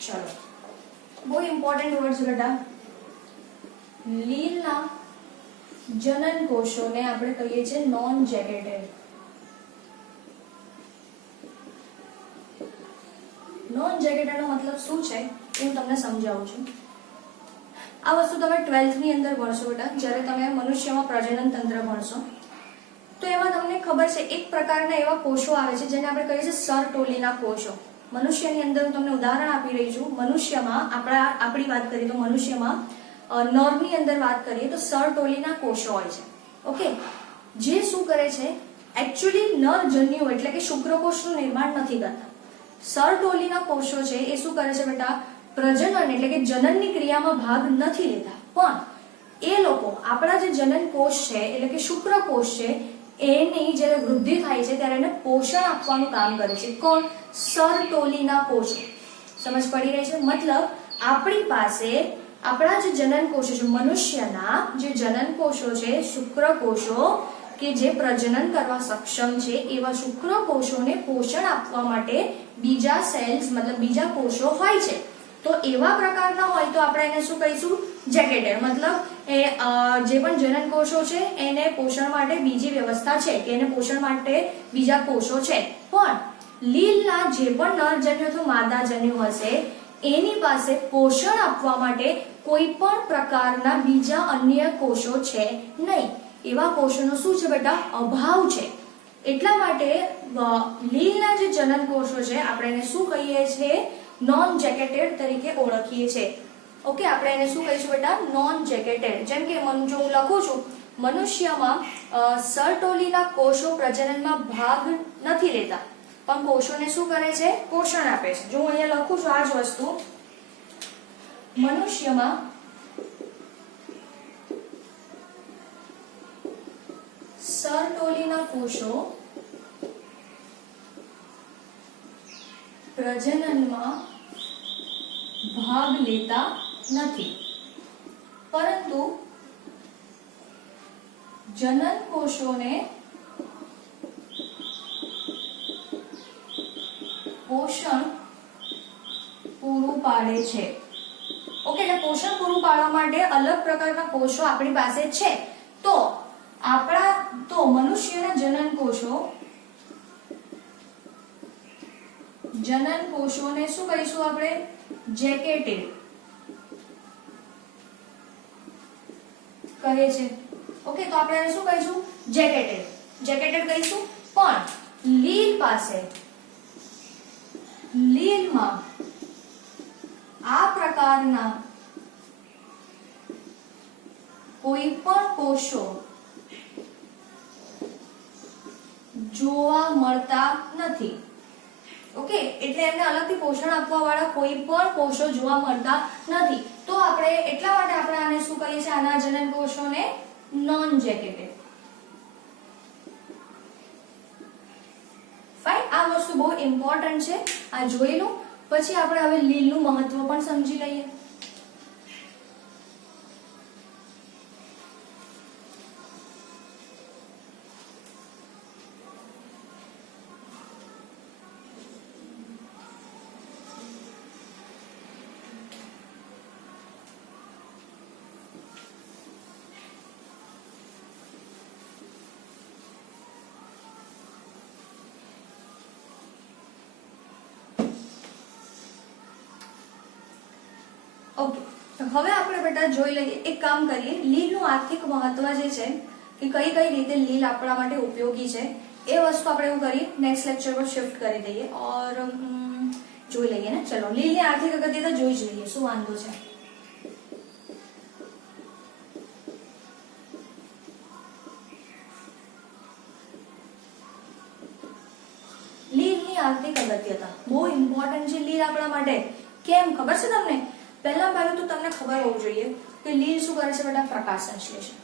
ચલો બહુ ઇમ્પોર્ટન્ટ વર્ડ છે બેટા. લીલના જનન કોષોને આપણે કહીએ છીએ નોન જેકેટેડ. નોન જેકેટેડ નો મતલબ શું છે એ હું તમને સમજાવું છું. આ વસ્તુ તમે 12th ની અંદર ભણશો બેટા, જ્યારે તમે મનુષ્યમાં પ્રજનન તંત્ર ભણશો તો એમાં તમને ખબર છે એક પ્રકારના એવા કોષો આવે છે જેને આપણે કહીએ છીએ સર્ટોલીના કોષો. મનુષ્યની અંદર હું તમને ઉદાહરણ આપી રહી છું. મનુષ્યમાં આપણી વાત કરીએ તો મનુષ્યમાં નરની અંદર વાત કરીએ તો સર્ટોલીના કોષો હોય છે. ઓકે, જે શું કરે છે એકચ્યુઅલી નરજન્યુ એટલે કે શુક્રકોષનું નિર્માણ નથી કરતા. સર્ટોલીના કોષો છે એ શું કરે છે બેટા, પ્રજનન એટલે કે જનનની ક્રિયામાં ભાગ નથી લેતા, પણ એ લોકો આપણા જે જનન કોષ છે એટલે કે શુક્રકોષ છે એની જ્યારે વૃદ્ધિ થાય છે ત્યારે એને પોષણ આપવાનું કામ કરે છે. કોણ? સર્ટોલીના કોષો. સમજ પડી રહી છે? મતલબ આપણી પાસે આપણા જે જનન કોષો છે, મનુષ્યના જે જનન કોષો છે, શુક્રકોષો કે જે પ્રજનન કરવા સક્ષમ છે એવા શુક્રકોષોને પોષણ આપવા માટે બીજા સેલ્સ મતલબ બીજા કોષો હોય છે. તો એવા પ્રકારના હોય તો આપણે એને શું કહીશું? જેકેટેડ. મતલબ એ જે પણ જનન કોષો છે એને પોષણ માટે બીજી વ્યવસ્થા છે કે એને પોષણ માટે બીજા કોષો છે. પણ લીલના જે પણ નરજન્યુ અથવા માદાજન્યુ હશે એની પાસે પોષણ આપવા માટે કોઈ પણ પ્રકારના બીજા અન્ય કોષો છે નહીં. એવા કોષોનો શું છે બેટા? અભાવ છે. એટલા માટે લીલના જે જનન કોષો છે આપણે એને શું કહીએ છીએ? નોન જેકેટેડ તરીકે ઓળખીએ છીએ. ઓકે, આપણે એને શું કહીશું બેટા? Non jacketed. જેમ કે જો હું લખું છું મનુષ્યમાં સર્ટોલીના કોષો પ્રજનનમાં ભાગ નથી લેતા પણ કોષોને શું કરે છે? પોષણ આપે છે. જો હું અહીંયા લખું છું આ જ વસ્તુ, મનુષ્યમાં સર્ટોલીના કોષો પ્રજનનમાં ભાગ લેતા નથી પરંતુ જનન કોષોને પોષણ પૂરું પાડે છે. ઓકે, એટલે પોષણ પૂરું પાડવા માટે અલગ પ્રકારના કોષો આપણી પાસે છે. તો મનુષ્યના જનન કોષોને શું કહીશું આપણે? જેકેટેડ કહે છે. ઓકે, તો આપણે એને શું કહીશું? જેકેટેડ કહીશું. પણ લીલમાં આ પ્રકારના કોઈ પણ કોષો જોવા મળતા નથી. ઓકે, એટલે એમને અલગથી પોષણ આપવા વાળા કોઈ પણ કોષો જોવા મળતા નથી. તો આપણે એટલા માટે આપણે આને શું કહીએ છીએ? આના જનન કોષોને નોન જેકેટેડ. ફાઇન, આ વસ્તુ બહુ ઇમ્પોર્ટન્ટ છે. આ જોઈ લો. પછી આપણે હવે લીલનું મહત્વ પણ સમજી લઈએ. ઓકે, તો હવે આપણે બેટા જોઈ લઈએ, એક કામ કરીએ. લીલનું આર્થિક મહત્વ જે છે કે કઈ કઈ રીતે લીલ આપણા માટે ઉપયોગી છે એ વસ્તુ આપણે એવું કરીએ નેક્સ્ટ લેક્ચર પર શિફ્ટ કરી દઈએ ઓર જોઈ લઈએ ને. ચલો, લીલની આર્થિક અગત્યતા જોઈ જ લઈએ, શું વાંધો છે? લીલની આર્થિક અગત્યતા બહુ ઇમ્પોર્ટન્ટ છે. લીલ આપણા માટે કેમ ખબર છે તમને? પહેલા તો તમને ખબર હોવું જોઈએ કે લીલ શું કરે છે બેટા? પ્રકાશ સંશ્લેષણ.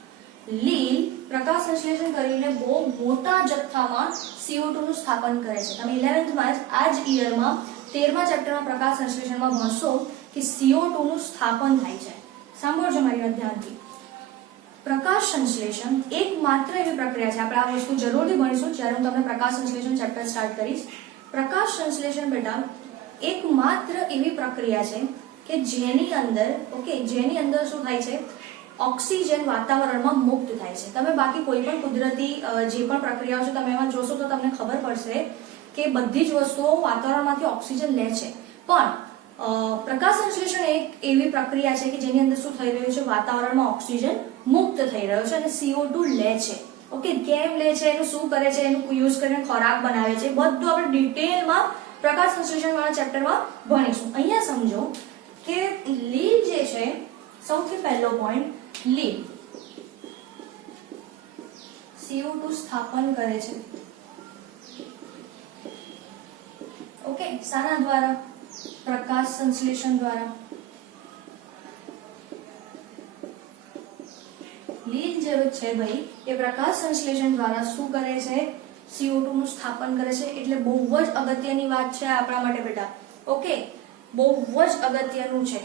લીલ પ્રકાશ સંશ્લેષણ કરીને બહુ મોટા જથ્થામાં CO2 નું સ્થાપન કરે છે. તમે 11th માં આ જ યરમાં 13મા ચેપ્ટરમાં પ્રકાશ સંશ્લેષણમાં ભણશો કે CO2 નું સ્થાપન થાય છે. સાંભળજો મારી વાત ધ્યાનથી. પ્રકાશ સંશ્લેષણ એકમાત્ર એવી પ્રક્રિયા છે, આપણે આ વસ્તુ જરૂરથી ભણીશું જ્યારે હું તમને પ્રકાશ સંશ્લેષણ ચેપ્ટર સ્ટાર્ટ કરીશ. પ્રકાશ સંશ્લેષણ બેટા એકમાત્ર એવી પ્રક્રિયા છે કે જેની અંદર જેની અંદર શું થાય છે, ઓક્સિજન વાતાવરણમાં મુક્ત થાય છે. તમે બાકી કોઈ પણ કુદરતી જે પણ પ્રક્રિયાઓ છે તમે એમાં જોશો તો તમને ખબર પડશે કે બધી જ વસ્તુઓ વાતાવરણમાંથી ઓક્સિજન લે છે. પણ પ્રકાશ સંશ્લેષણ એક એવી પ્રક્રિયા છે કે જેની અંદર શું થઈ રહ્યું છે, વાતાવરણમાં ઓક્સિજન મુક્ત થઈ રહ્યો છે અને CO2 લે છે. ઓકે, કેમ લે છે, એનું શું કરે છે, એનું યુઝ કરીને ખોરાક બનાવે છે, બધું આપણે ડિટેલમાં પ્રકાશ સંશ્લેષણ વાળા ચેપ્ટરમાં ભણીશું. અહીંયા સમજો કે લીલ જે છે, સૌથી પહેલો પોઈન્ટ, લીલ CO2 સ્થાપન કરે છે. ઓકે, શાના દ્વારા? પ્રકાશ સંશ્લેષણ દ્વારા. લીલ જે છે ભાઈ એ પ્રકાશ સંશ્લેષણ દ્વારા શું કરે છે, CO2 નું સ્થાપન કરે છે. એટલે બહુ જ અગત્યની વાત છે આપણા માટે બેટા. ઓકે, બહુ જ અગત્યનું છે.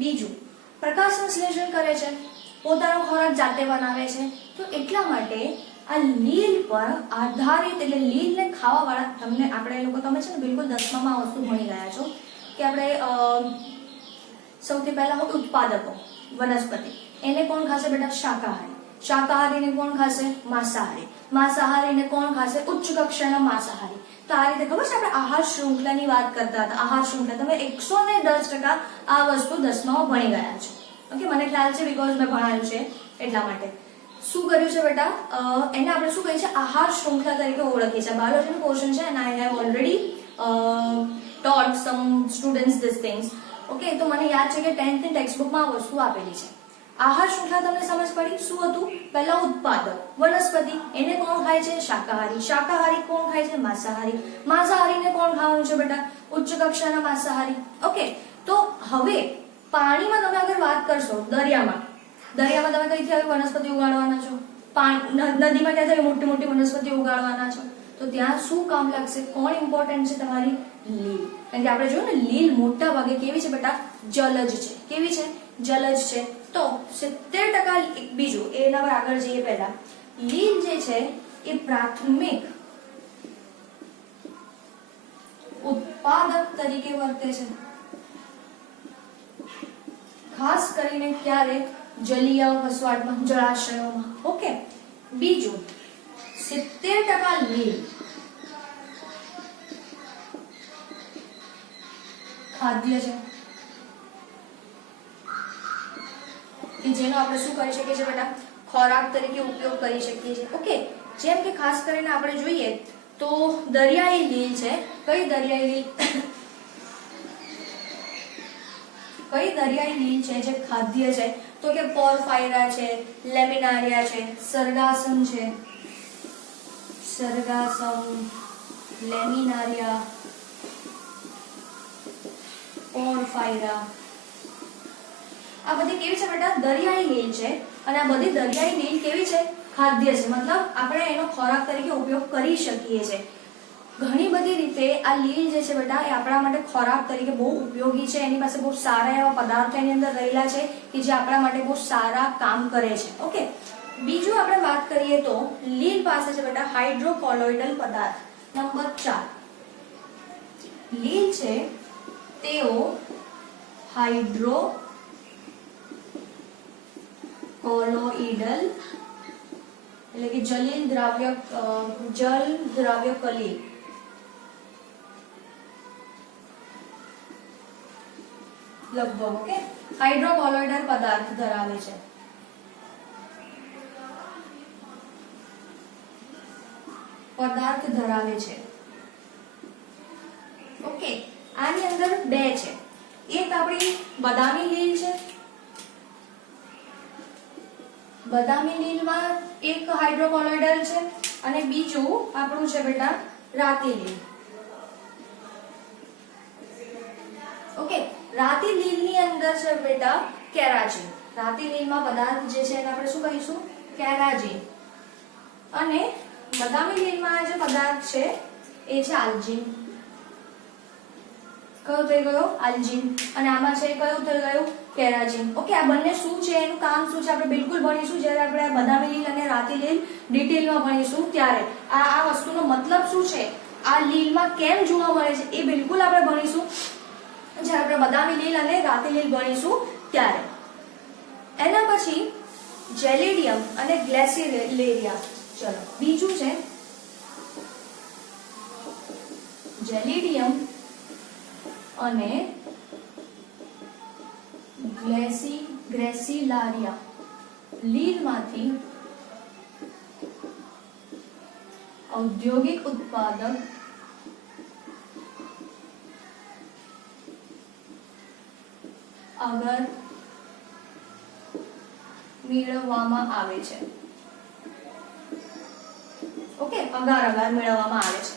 બીજું પ્રકાશ સંશ્લેષણ કરે છે, પોતાનો ખોરાક જાતે બનાવે છે. તો એટલા માટે આ લીલ પર આધારિત, એટલે લીલને ખાવા વાળા, તમને આપણે લોકો તમે છે ને બિલકુલ 10માં આ વસ્તુ ભણી ગયા છો કે આપણે સૌથી પહેલા ઉત્પાદકો વનસ્પતિ, એને કોણ ખાશે બેટા? શાકાહારી. શાકાહારીને કોણ ખાશે? માંસાહારી. માંસાહારીને કોણ ખાશે? ઉચ્ચ કક્ષાના માંસાહારી. તો આ રીતે ખબર છે આપણે આહાર શૃંખલાની વાત કરતા હતા. આહાર શૃંખલા તમે 110% આ વસ્તુ 10માં ભણી ગયા છો. ઓકે, મને ખ્યાલ છે બીકોઝ મેં ભણાયું છે એટલા માટે. શું કર્યું છે બેટા? એને આપણે શું કહીએ છીએ? આહાર શૃંખલા તરીકે ઓળખીએ છીએ. બાયોલોજીનું પોર્શન છે and I have already taught some students these things. Okay, તો મને યાદ છે કે 10th ની ટેક્સ્ટબુકમાં આ વસ્તુ આપેલી છે. આહાર શૃંખલા તમને સમજ પડી? શું હતું? પહેલા ઉત્પાદક વનસ્પતિ, એને કોણ ખાય છે? શાકાહારી. શાકાહારી કોણ ખાય છે? માંસાહારી. માંસાહારીને કોણ ખાવાનું છે બેટા? ઉચ્ચ કક્ષાના માંસાહારી. ઓકે, તો હવે પાણીમાં તમે અગર વાત કરશો, દરિયામાં તમે કઈથી આવી વનસ્પતિ ઉગાડવાના છો? નદીમાં ક્યાંથી મોટી મોટી વનસ્પતિ ઉગાડવાના છો? તો ત્યાં શું કામ લાગશે? કોણ ઇમ્પોર્ટન્ટ છે? તમારી લીલ. કારણ કે આપણે જોયું ને, લીલ મોટા ભાગે કેવી છે બેટા? જલજ છે. કેવી છે? જલજ છે. તો 70%. બીજું એના પર આગળ જઈએ પહેલા, લીલ જે છે એ પ્રાથમિક ઉત્પાદક તરીકે વર્તે છે, ખાસ કરીને ક્યારે? જલીય વસવાટમાં, જળાશયોમાં. ઓકે, બીજું 70% લીલ ખાદ્ય છે કે જેનો આપણે શું કરી શકીએ છીએ બેટા? ખોરાક તરીકે ઉપયોગ કરી શકીએ છીએ. ઓકે, જેમ કે ખાસ કરીને આપણે જોઈએ તો દરિયાઈ લીલ છે. કઈ દરિયાઈ લીલ? કઈ દરિયાઈ લીલ છે જે ખાદ્ય છે? તો કે પોરફાયરા છે, લેમિનારિયા છે, સરગાસમ છે, લેમિનારિયા, પોરફાયરા. આ બધી કેવી છે બેટા? દરિયાઈ લીલ છે. અને આ બધી દરિયાઈ લીલ કેવી છે? ખાદ્ય છે. મતલબ આપણે એનો ખોરાક તરીકે ઉપયોગ કરી શકીએ છીએ. ઘણી બધી રીતે આ લીલ જે છે બેટા એ આપણા માટે ખોરાક તરીકે બહુ ઉપયોગી છે. એની પાસે બહુ સારા એવા પદાર્થો એની અંદર રહેલા છે કે જે આપણા માટે બહુ સારા કામ કરે છે. ઓકે, બીજું આપણે વાત કરીએ તો લીલ પાસે છે બેટા હાઇડ્રોકોલોઇડલ પદાર્થ. નંબર 4, લીલ છે તેઓ હાઇડ્રોકોલોઇડલ એટલે કે જલ દ્રાવ્ય કલીલ લગભગ. ઓકે, હાઇડ્રોકોલોઇડલ પદાર્થ ધરાવે છે. ઓકે, આની અંદર બે છે. એક આપણી બદામી લીલ છે. બદામી લીલમાં એક હાઇડ્રોકોલોઇડલ છે અને બીજું આપણું છે બેટા રાતી લીલ. ઓકે, રાતી લીલની અંદર છે બેટા કેરાજીન. રાતી લીલમાં પદાર્થ જે છે એને આપણે શું કહીશું? કેરાજીન. અને બદામી લીલમાં જે પદાર્થ છે એ છે આલ્જીન. કયો થઈ ગયો? આલ્જીન. અને આમાં છે કયું થઈ ગયું? કેરાજીન. ઓકે, આ બંને શું છે, એનું કામ શું છે આપણે બિલકુલ ભણીશું જ્યારે આપણે બદામી લીલ અને રાતી લીલ ડિટેલમાં ભણીશું ત્યારે. આ વસ્તુનો મતલબ શું છે, આ લીલમાં કેમ જોવા મળે છે એ બિલકુલ આપણે ભણીશું જ્યારે આપણે બદામી લીલ અને રાતી લીલ ભણીશું ત્યારે. એના પછી જેલિડિયમ અને ગ્લેસિલેરિયા. ચલો બીજું છે જેલિડિયમ અને ગ્રેસિલારિયા. લીલમાંથી ઔદ્યોગિક ઉત્પાદક અગર મેળવવામાં આવે છે. ઓકે, અગાર મેળવવામાં આવે છે.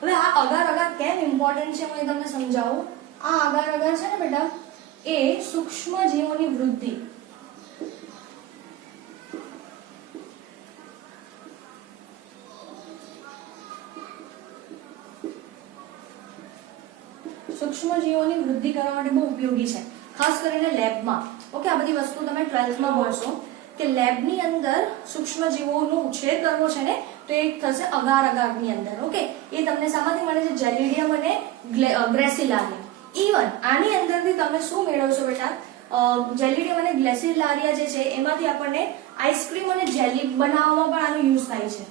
હવે આ અગાર કેમ ઇમ્પોર્ટન્ટ છે હું તમને સમજાવું. આ અગાર છે ને બેટા એ સૂક્ષ્મ જીવોની વૃદ્ધિ કરવા માટે બહુ ઉપયોગી છે, ખાસ કરીને લેબમાં. ઓકે, આ બધી વસ્તુ તમે 12th માં ભણશો કે લેબની અંદર સૂક્ષ્મ જીવોનો ઉછેર કરવો છે ને તો એ થશે અગારની અંદર. ઓકે, એ તમને સામાન્ય મળે છે જેલિડિયમ અને ગ્રેસિલારિયા. ઇવન આની અંદરથી તમે શું મેળવશો બેટા, જેલિડિયમ અને ગ્લેસિલારિયા જે છે એમાંથી આપણને આઈસ્ક્રીમ અને જેલી બનાવવામાં પણ આનો યુઝ થાય છે.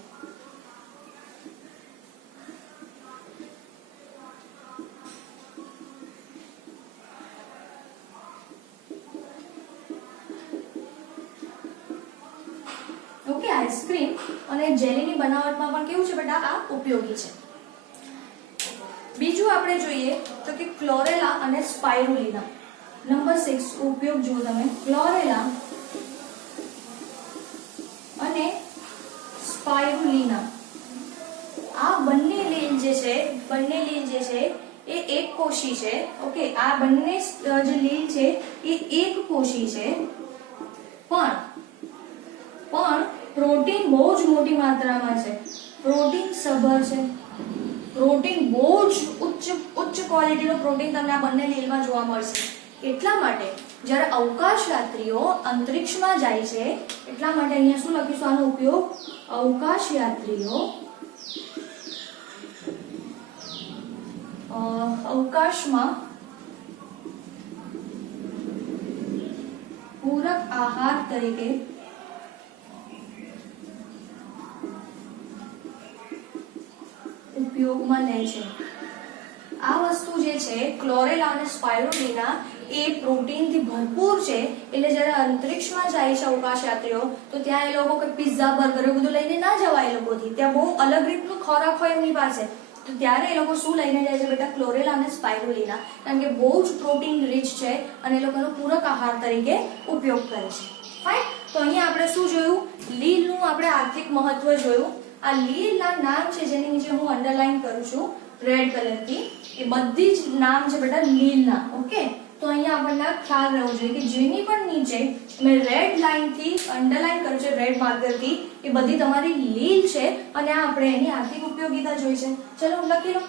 ઓકે, આઈસ્ક્રીમ અને જેલીની બનાવટમાં પણ કેવું છે બેટા આ ઉપયોગી છે. બીજું આપણે જોઈએ તો કે ક્લોરેલા અને સ્પાઇરુલિના. નંબર 6 ઉપયોગ જુઓ તમે. ક્લોરેલા અને સ્પાઇરુલિના આ બંને લીલ જે છે એ એક કોષી છે. ઓકે, આ બંને જે લીલ છે એ એક કોષી છે, પણ પ્રોટીન બહુ જ મોટી માત્રામાં છે, પ્રોટીન સભર છે. પ્રોટીન બહુ જ ઉચ્ચ ક્વોલિટીનો પ્રોટીન તમને આ બંને લીલમાં જોવા મળશે. એટલા માટે જ્યારે અવકાશયાત્રીઓ અંતરિક્ષમાં જાય છે એટલા માટે અહીંયા શું લખીશું આનો ઉપયોગ, અવકાશયાત્રીઓ અવકાશમાં પૂરક આહાર તરીકે ઉપયોગમાં લે છે. આ વસ્તુ જે છે ક્લોરેલા અને સ્પાઇરુલિના એ પ્રોટીનથી ભરપૂર છે. એટલે જ્યારે અંતરિક્ષમાં જાય છે અવકાશયાત્રીઓ તો ત્યાં એ લોકો કે પિઝા બર્ગર બધું લઈને ના જવાય. એ લોકોથી ત્યાં બહુ અલગ રીતનું ખોરાક હોય એમની પાસે, તો ત્યારે એ લોકો શું લઈને જાય છે બેટા, ક્લોરેલા અને સ્પાઇરુલિના, કારણ કે બહુ જ પ્રોટીન રીચ છે અને એ લોકોનો પૂરક આહાર તરીકે ઉપયોગ કરે છે. ફાઇન. તો અહીંયા આપણે શું જોયું, લીલનું આપણે આર્થિક મહત્વ જોયું. આ લીલના નામ છે જેની નીચે હું અંડરલાઈન કરું છું રેડ કલરથી, એ બધી જ નામ છે બેટા લીલના. ઓકે, તો અહીંયા આપણને ખ્યાલ રહેવો જોઈએ કે જેની પણ નીચે મેં રેડ લાઈનથી અંડરલાઈન કર્યું છે રેડ માર્કરથી, એ બધી તમારી લીલ છે અને આ આપણે એની આર્થિક ઉપયોગિતા જોઈ છે. ચલો લખી લો.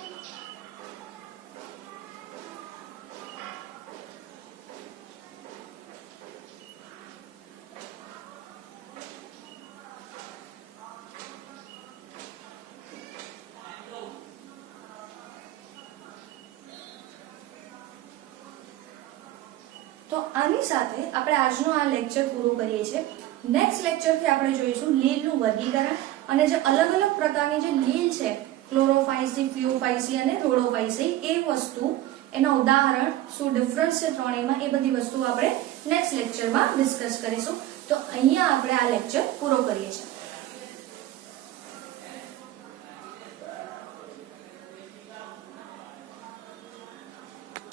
તો આની સાથે આપણે આજનો આ લેક્ચર પૂરો કરીએ છીએ. નેક્સ્ટ લેક્ચરથી આપણે જોઈશું લીલનું વર્ગીકરણ અને જે અલગ અલગ પ્રકારની જે લીલ છે, ક્લોરોફાઇસી, ફિયોફાઇસી અને રોડોફાઇસી, એ વસ્તુ એના ઉદાહરણ શું ડિફરન્સ છે ત્રણેયમાં, એ બધી વસ્તુ આપણે નેક્સ્ટ લેક્ચરમાં ડિસ્કસ કરીશું. તો અહીંયા આપણે આ લેક્ચર પૂરો કરીએ છીએ.